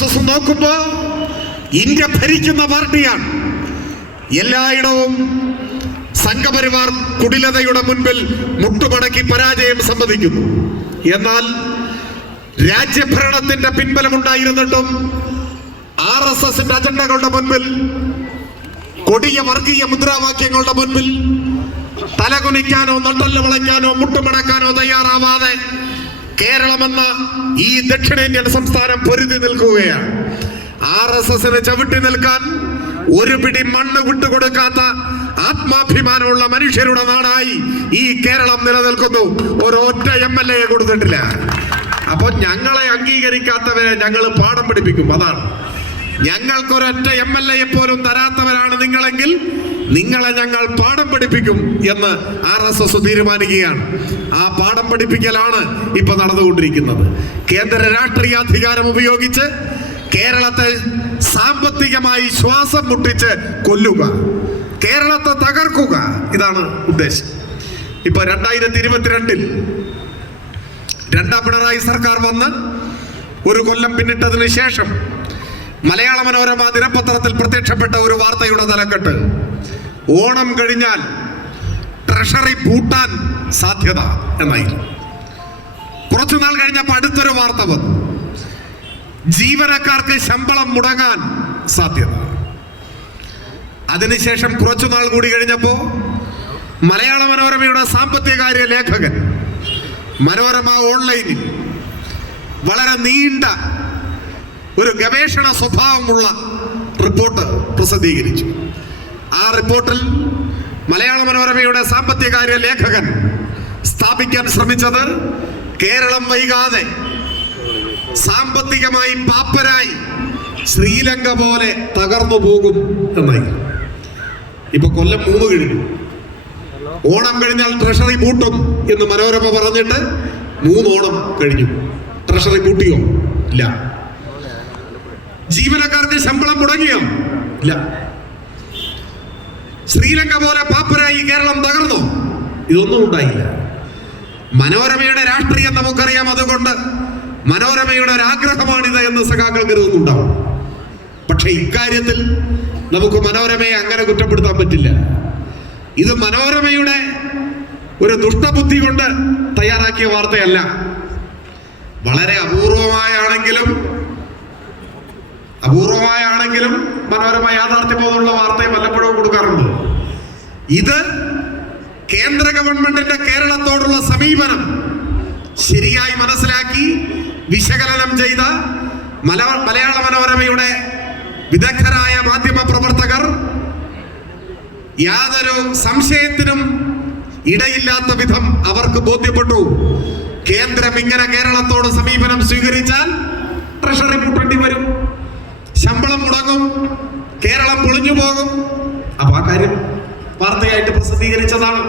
RSS നോക്കുമ്പോ India ഭരിക്കുന്ന പാർട്ടിയാണ്. എല്ലായിടവും സംഘപരിവാർ കുടിലതയുടെ മുൻപിൽ മുട്ടുമടക്കി പരാജയം സമ്മതിക്കുന്നു. എന്നാൽ രാജ്യഭരണത്തിന്റെ പിൻബലമുണ്ടായിരുന്നിട്ടും RSSന്റെ അജണ്ടകളുടെ മുൻപിൽ, കൊടിയ വർഗീയ മുദ്രാവാക്യങ്ങളുടെ മുൻപിൽ തലകുനിക്കാനോ നട്ടല് വളയ്ക്കാനോ മുട്ടുമടക്കാനോ തയ്യാറാവാതെ കേരളമെന്ന ഈ ദക്ഷിണേന്ത്യൻ സംസ്ഥാനം പൊരുതി നിൽക്കുകയാണ്. RSSന് ചവിട്ടി നിൽക്കാൻ ഒരു പിടി മണ്ണ് വിട്ടുകൊടുക്കാത്ത ആത്മാഭിമാനമുള്ള മനുഷ്യരുടെ നാടായി ഈ കേരളം നിലനിൽക്കുന്നു. ഒരൊറ്റ MLA കൊടുത്തിട്ടില്ല. അപ്പൊ ഞങ്ങളെ അംഗീകരിക്കാത്തവരെ ഞങ്ങൾ പാഠം പഠിപ്പിക്കും. അതാണ്, ഞങ്ങൾക്കൊരൊറ്റ MLA പോലും തരാത്തവരാണ് നിങ്ങളെങ്കിൽ നിങ്ങളെ ഞങ്ങൾ പാഠം പഠിപ്പിക്കും എന്ന് RSS തീരുമാനിക്കുകയാണ്. ആ പാഠം പഠിപ്പിക്കലാണ് ഇപ്പൊ നടന്നുകൊണ്ടിരിക്കുന്നത്. കേന്ദ്ര രാഷ്ട്രീയ അധികാരം ഉപയോഗിച്ച് കേരളത്തെ സാമ്പത്തികമായി ശ്വാസം മുട്ടിച്ച് കൊല്ലുക, കേരളത്തെ തകർക്കുക, ഇതാണ് ഉദ്ദേശം. ഇപ്പൊ 2022 രണ്ടാം പിണറായി സർക്കാർ വന്ന് ഒരു കൊല്ലം പിന്നിട്ടതിന് ശേഷം മലയാള മനോരമ ദിനപത്രത്തിൽ പ്രത്യക്ഷപ്പെട്ട ഒരു വാർത്തയുടെ തലക്കെട്ട് ഓണം കഴിഞ്ഞാൽ ട്രഷറി പൂട്ടാൻ സാധ്യത എന്നായിരുന്നു. കുറച്ചുനാൾ കഴിഞ്ഞപ്പോൾ അടുത്തൊരു വാർത്ത വന്നു, ജീവനക്കാർക്ക് ശമ്പളം മുടങ്ങാൻ സാധ്യത. അതിനുശേഷം കുറച്ചുനാൾ കൂടി കഴിഞ്ഞപ്പോൾ മലയാള മനോരമയുടെ സാമ്പത്തികകാര്യ ലേഖകൻ മനോരമ ഓൺലൈനിൽ വളരെ നീണ്ട ഒരു ഗവേഷണ സ്വഭാവമുള്ള റിപ്പോർട്ട് പ്രസിദ്ധീകരിച്ചു. ആ റിപ്പോർട്ടിൽ മലയാള മനോരമയുടെ സാമ്പത്തികകാര്യ ലേഖകൻ സ്ഥാപിക്കാൻ ശ്രമിച്ചത് കേരളം വൈകാതെ സാമ്പത്തികമായി പാപ്പരായി ശ്രീലങ്ക പോലെ തകർന്നു പോകും എന്നായി. ഇപ്പൊ കൊല്ലം 3 കഴിഞ്ഞു. ഓണം കഴിഞ്ഞാൽ ട്രഷറി പൂട്ടും എന്ന് മനോരമ പറഞ്ഞിട്ട് 3 ഓണം കഴിഞ്ഞു. ട്രഷറി പൂട്ടിയോ? ഇല്ല. ജീവനക്കാർക്ക് ശമ്പളം മുടങ്ങിയോ? ഇല്ല. ശ്രീലങ്ക പോലെ പാപ്പരായി കേരളം തകർന്നോ? ഇതൊന്നും ഉണ്ടായില്ല. മനോരമയുടെ രാഷ്ട്രീയം നമുക്കറിയാം. അതുകൊണ്ട് മനോരമയുടെ ഒരു ആഗ്രഹമാണിത് എന്ന് സഖാക്കൾ കരുതുന്നുണ്ടാവും. പക്ഷെ ഇക്കാര്യത്തിൽ നമുക്ക് മനോരമയെ അങ്ങനെ കുറ്റപ്പെടുത്താൻ പറ്റില്ല. ഇത് മനോരമയുടെ ഒരു ദുഷ്ടബുദ്ധി കൊണ്ട് തയ്യാറാക്കിയ വാർത്തയല്ല. വളരെ അപൂർവമായാണെങ്കിലും മനോരമ യാഥാർത്ഥ്യബോധമുള്ള വാർത്തയും വല്ലപ്പോഴും കൊടുക്കാറുണ്ട്. ഇത് കേന്ദ്ര ഗവൺമെന്റിന്റെ കേരളത്തോടുള്ള സമീപനം ശരിയായി മനസ്സിലാക്കി വിശകലനം ചെയ്ത മലയാള മനോരമയുടെ വിദഗ്ധരായ മാധ്യമ പ്രവർത്തകർ യാതൊരു സംശയത്തിനും ഇടയില്ലാത്ത വിധം അവർക്ക് ബോധ്യപ്പെട്ടു, കേന്ദ്രം ഇങ്ങനെ കേരളത്തോട് സമീപനം സ്വീകരിച്ചാൽ ട്രഷറി പൂട്ടേണ്ടി വരും, ശമ്പളം മുടങ്ങും, കേരളം പൊളിഞ്ഞു പോകും. അപ്പൊ ആ കാര്യം വാർത്തയായിട്ട് പ്രസിദ്ധീകരിച്ചതാണ്.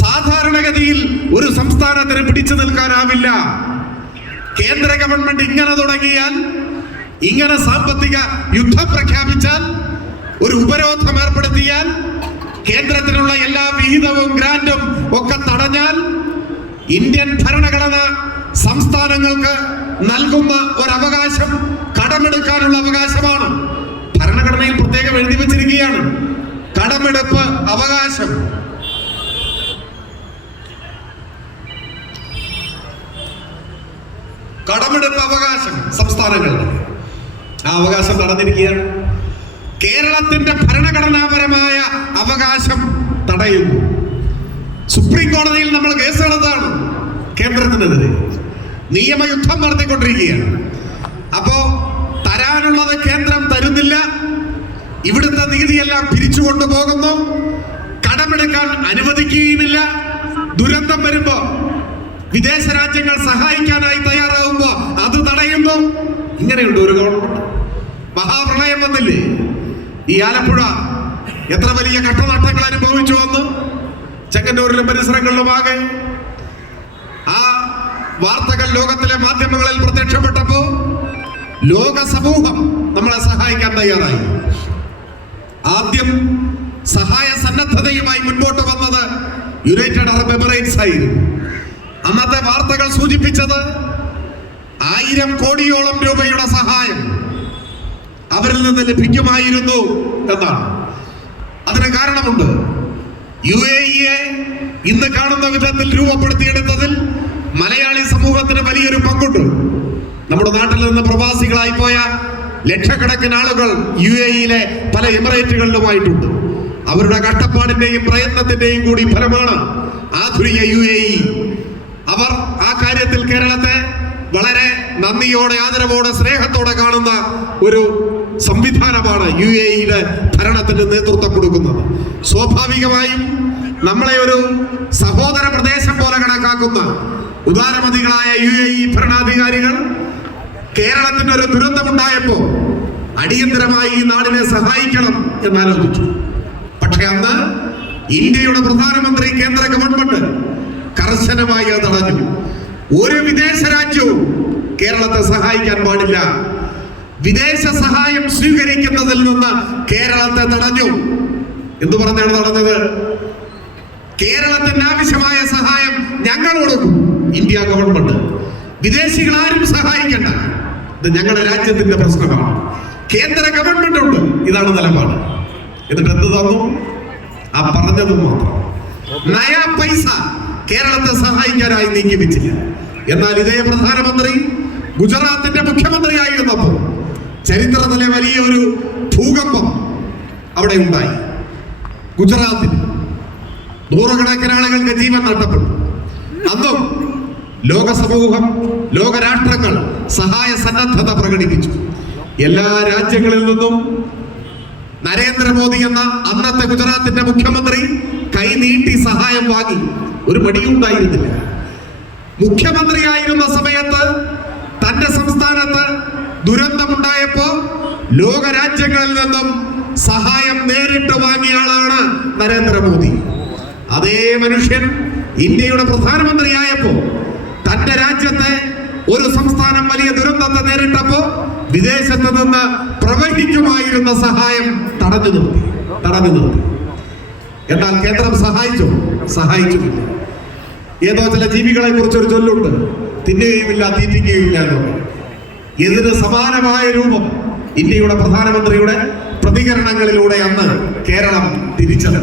സാധാരണഗതിയിൽ ഒരു സംസ്ഥാനത്തിന് പിടിച്ചു നിൽക്കാനാവില്ല. കേന്ദ്ര ഗവൺമെന്റ് ഇങ്ങനെ തുടങ്ങിയാൽ, ഇങ്ങനെ സാമ്പത്തിക യുദ്ധം പ്രഖ്യാപിച്ചാൽ, ഒരു ഉപരോധം ഏർപ്പെടുത്തിയാൽ, കേന്ദ്രത്തിനുള്ള എല്ലാ വിഹിതവും ഗ്രാന്റും ഒക്കെ തടഞ്ഞാൽ, ഇന്ത്യൻ ഭരണഘടന സംസ്ഥാനങ്ങൾക്ക് നൽകുന്ന ഒരവകാശം കടമെടുക്കാനുള്ള അവകാശമാണ്. ഭരണഘടനയിൽ പ്രത്യേകം എഴുതി വച്ചിരിക്കുകയാണ്, കടമെടുപ്പ് അവകാശം. കടമെടുപ്പ് അവകാശം സംസ്ഥാനങ്ങളുടെ ആ അവകാശം തടഞ്ഞിരിക്കുകയാണ്. കേരളത്തിന്റെ ഭരണഘടനാപരമായ അവകാശം തടയുന്നു. സുപ്രീം കോടതിയിൽ നമ്മൾ കേസെടുത്താണ് കേന്ദ്രത്തിനെതിരെ. നിയമയുദ്ധം നടത്തിക്കൊണ്ടിരിക്കുകയാണ്. അപ്പോ തരാനുള്ളത് കേന്ദ്രം തരുന്നില്ല, ഇവിടുത്തെ നികുതിയെല്ലാം പിരിച്ചു കൊണ്ടുപോകുന്നു, കടമെടുക്കാൻ അനുവദിക്കുകയുമില്ല. ദുരന്തം വരുമ്പോ, വിദേശ രാജ്യങ്ങൾ സഹായിക്കാനായി തയ്യാറാവുമ്പോ അത് തടയുന്നു. ഇങ്ങനെയുണ്ട് ഒരു ഗവൺമെന്റ്. മഹാപ്രളയം വന്നില്ലേ ഈ ആലപ്പുഴ, എത്ര വലിയ കട്ടനഷ്ടങ്ങൾ അനുഭവിച്ചു വന്നു. ചെങ്ങന്നൂരിലും പരിസരങ്ങളിലുമാകെ ആ വാർത്തകൾ ലോകത്തിലെ മാധ്യമങ്ങളിൽ പ്രത്യക്ഷപ്പെട്ടപ്പോ ലോക സമൂഹം നമ്മളെ സഹായിക്കാൻ തയ്യാറായി. ആദ്യം സഹായ സന്നദ്ധതയുമായി മുൻപോട്ട് വന്നത് യുണൈറ്റഡ് അറബ് എമിറേറ്റ്സ് ആയിരുന്നു. അന്നത്തെ വാർത്തകൾ സൂചിപ്പിച്ചത് 1000 കോടിയോളം രൂപയുടെ സഹായം അവരിൽ നിന്ന് ലഭിക്കുമായിരുന്നു എന്നാണ്. അതിന് കാരണമുണ്ട്. UAE ഇന്ന് കാണുന്ന വിധത്തിൽ രൂപപ്പെടുത്തിയെടുത്തതിൽ മലയാളി സമൂഹത്തിന് വലിയൊരു പങ്കുണ്ട്. നമ്മുടെ നാട്ടിൽ നിന്ന് പ്രവാസികളായി പോയ ലക്ഷക്കണക്കിന് ആളുകൾ UAE പല എമിറേറ്റുകളിലുമായിട്ടുണ്ട്. അവരുടെ കഷ്ടപ്പാടിന്റെയും പ്രയത്നത്തിന്റെയും കൂടി ഫലമാണ് ആധുനിക UAE. അവർ ആ കാര്യത്തിൽ കേരളത്തെ വളരെ നന്ദിയോടെ, ആദരവോടെ, സ്നേഹത്തോടെ കാണുന്ന ഒരു സംവിധാനമാണ് UAE ഭരണത്തിന് നേതൃത്വം കൊടുക്കുന്നത്. സ്വാഭാവികമായും നമ്മളെ ഒരു സഹോദര പ്രദേശം പോലെ കണക്കാക്കുന്ന ഉദാരമതികളായ UAE ഭരണാധികാരികൾ കേരളത്തിന് ഒരു ദുരന്തമുണ്ടായപ്പോ അടിയന്തരമായി ഈ നാടിനെ സഹായിക്കണം എന്നാലോചിച്ചു. പക്ഷെ അന്ന് ഇന്ത്യയുടെ പ്രധാനമന്ത്രി, കേന്ദ്ര ഗവൺമെന്റ് കർശനമായി അത് തടഞ്ഞു. ഒരു വിദേശ രാജ്യവും കേരളത്തെ സഹായിക്കാൻ പാടില്ല. വിദേശ സഹായം സ്വീകരിക്കുന്നതിൽ നിന്ന് കേരളത്തെ തടഞ്ഞു. എന്തു പറഞ്ഞാണ് തടഞ്ഞത്? കേരളത്തിന് ആവശ്യമായ സഹായം ഞങ്ങൾ കൊടുക്കും, ഇന്ത്യ ഗവൺമെന്റ്. വിദേശികൾ ആരും സഹായിക്കണ്ട, ഇത് ഞങ്ങളുടെ രാജ്യത്തിന്റെ പ്രശ്നമാണ്. കേന്ദ്ര ഗവൺമെന്റ് ഉണ്ട്, ഇതാണ് നിലപാട്. എന്നിട്ട് എന്ത് തന്നു? ആ പറഞ്ഞത് മാത്രം. നയാ പൈസ കേരളത്തെ സഹായിക്കാനായി നീക്കി വെച്ചില്ല. എന്നാൽ ഇതേ പ്രധാനമന്ത്രി ഗുജറാത്തിന്റെ മുഖ്യമന്ത്രിയായിരുന്നപ്പോൾ ചരിത്രത്തിലെ വലിയൊരു ഭൂകമ്പം അവിടെ ഉണ്ടായി. ഗുജറാത്തിൽ നൂറുകണക്കിന് ആളുകൾക്ക് ജീവൻ നഷ്ടപ്പെട്ടു. അന്നും ലോക സമൂഹം, ലോകരാഷ്ട്രങ്ങൾ സഹായ സന്നദ്ധത പ്രകടിപ്പിച്ചു. എല്ലാ രാജ്യങ്ങളിൽ നിന്നും നരേന്ദ്രമോദി എന്ന അന്നത്തെ ഗുജറാത്തിന്റെ മുഖ്യമന്ത്രി കൈനീട്ടി സഹായം വാങ്ങി. ഒരു മടിയുണ്ടായിരുന്നില്ല. മുഖ്യമന്ത്രിയായിരുന്ന സമയത്ത് തന്റെ സംസ്ഥാനത്ത് ദുരന്തമുണ്ടായപ്പോ ലോകരാജ്യങ്ങളിൽ നിന്നും സഹായം നേരിട്ട് വാങ്ങിയ ആളാണ് നരേന്ദ്രമോദി. അതേ മനുഷ്യൻ ഇന്ത്യയുടെ പ്രധാനമന്ത്രിയായപ്പോ തന്റെ രാജ്യത്തെ ഒരു സംസ്ഥാനം വലിയ ദുരന്തത്തെ നേരിട്ടപ്പോ വിദേശത്ത് നിന്ന് പ്രവഹിക്കുമായിരുന്ന സഹായം തടഞ്ഞു നിർത്തി. എന്നാൽ കേന്ദ്രം സഹായിച്ചില്ല. ഏതോ ചില ജീവികളെ കുറിച്ചൊരു ചൊല്ലുണ്ട്, തിന്നുകയുമില്ല തീറ്റിക്കുകയില്ല എന്നുള്ളത്. ഇതിന് സമാനമായ രൂപം ഇന്ത്യയുടെ പ്രധാനമന്ത്രിയുടെ പ്രതികരണങ്ങളിലൂടെ അന്ന് കേരളം തിരിച്ചത്.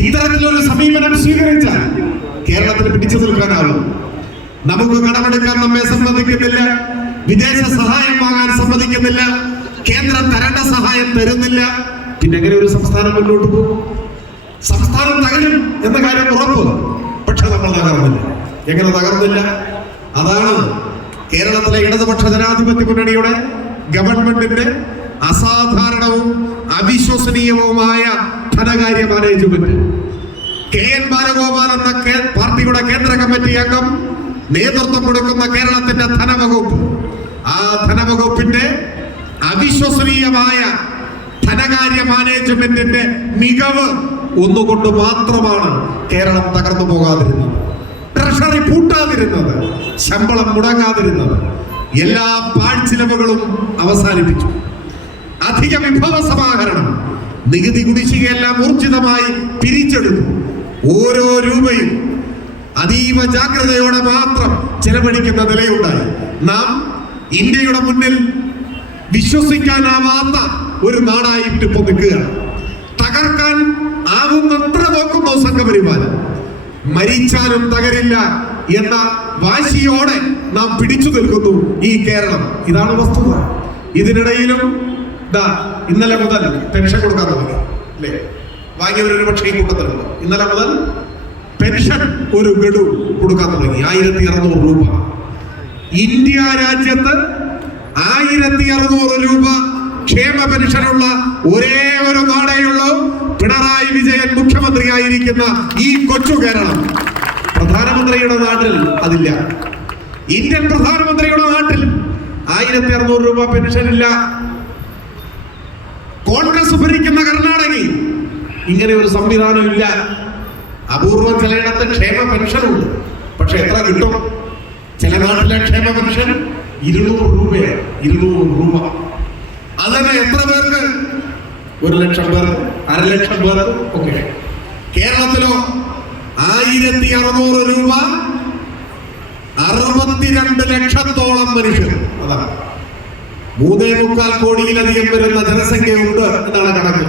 ഇത്തരത്തിലൊരു സമീപനം സ്വീകരിച്ചാൽ കേരളത്തിന് പിടിച്ചു നിൽക്കാനാവും. നമുക്ക് കടമെടുക്കാൻ നമ്മെ സമ്മതിക്കുന്നില്ല, വിദേശ സഹായം വാങ്ങാൻ സമ്മതിക്കുന്നില്ല, കേന്ദ്രം തരേണ്ട സഹായം തരുന്നില്ല. പിന്നെ എങ്ങനെ ഒരു സംസ്ഥാനം മുന്നോട്ട് പോകും? സംസ്ഥാനം തകരും എന്ന കാര്യം ഉറപ്പ്. പക്ഷെ നമ്മൾ തകർന്നില്ല. എങ്ങനെ തകർന്നില്ല? അതാണ് കേരളത്തിലെ ഇടതുപക്ഷ ജനാധിപത്യ മുന്നണിയുടെ ഗവൺമെന്റിന്റെ അസാധാരണവും അവിശ്വസനീയവുമായ ധനകാര്യ മാനേജ്മെന്റ്. KN ബാലഗോപാൽ എന്ന പാർട്ടിയുടെ കേന്ദ്ര കമ്മിറ്റി അംഗം നേതൃത്വം കൊടുക്കുന്ന കേരളത്തിന്റെ ധനവകുപ്പ്, ആ ധനവകുപ്പിന്റെ അവിശ്വസനീയമായ ധനകാര്യ മാനേജ്മെന്റിന്റെ മികവ് ഒന്നുകൊണ്ട് മാത്രമാണ് കേരളം തകർന്നു പോകാതിരുന്നത്, ട്രഷറി പൂട്ടാതിരുന്നത്, ശമ്പളം മുടങ്ങാതിരുന്നത്. എല്ലാ പാഴ്ചിലവുകളും അവസാനിപ്പിച്ചു. അധിക വിഭവ സമാഹരണം, നികുതി കുടിശ്ശികയെല്ലാം ഊർജിതമായി പിരിച്ചെടുത്തു. ഓരോ രൂപയും അതീവ ജാഗ്രതയോടെ മാത്രം ചെലവഴിക്കുന്ന നിലയുണ്ടായി. നാം ഇന്ത്യയുടെ മുന്നിൽ വിശ്വസിക്കാനാവാത്ത ഒരു നാടായിട്ട് ഇപ്പൊ നിൽക്കുകയാണ്. തകർക്കാൻ ആവുന്നത്ര നോക്കുന്നു സംഘപരിവാരം. മരിച്ചാലും തകരില്ല എന്ന വാശിയോടെ നാം പിടിച്ചു നിൽക്കുന്നു ഈ കേരളം. ഇതാണ് വസ്തുത. ഇതിനിടയിലും ഇന്നലെ മുതൽ പെൻഷൻ കൊടുക്കാൻ തുടങ്ങി അല്ലേ? വാങ്ങിയവരൊരു പക്ഷേ ഈ കൂട്ടത്തിലുണ്ട്. ഇന്നലെ മുതൽ പെൻഷൻ ഒരു ഗഡു കൊടുക്കാൻ തുടങ്ങി. 1600 രൂപ. ഇന്ത്യ രാജ്യത്ത് 1600 രൂപ ക്ഷേമ പെൻഷനുള്ള ഒരേ ഒരു നാടേയുള്ളൂ പിണറായി വിജയൻ മുഖ്യമന്ത്രിയായിരിക്കുന്ന ഈ കൊച്ചു കേരളം. പ്രധാനമന്ത്രിയുടെ നാട്ടിൽ അതില്ല. ഇന്ത്യൻ പ്രധാനമന്ത്രിയുടെ നാട്ടിൽ 1600 രൂപ പെൻഷൻ ഇല്ല. കോൺഗ്രസ് ഭരിക്കുന്ന കർണാടകയിൽ ഇങ്ങനെ ഒരു സംവിധാനം ഇല്ല. അപൂർവം ചിലയിടത്ത് ക്ഷേമ പെൻഷനുണ്ട്, പക്ഷെ എത്ര കിട്ടും? ചില നാട്ടിലെ ക്ഷേമ പെൻഷൻ 200 രൂപയാണ്. 200 രൂപ. അതന്നെ എത്ര പേർക്ക്? 1,00,000 പേർക്ക്, 1,50,000 പേർക്ക് ഒക്കെ. കേരളത്തിലോ 1600 രൂപ 62 ലക്ഷത്തോളം മനുഷ്യർ. അതാണ് 3.25 കോടിയിലധികം വരുന്ന ജനസംഖ്യയുണ്ട് എന്നാണ് കണക്ക്.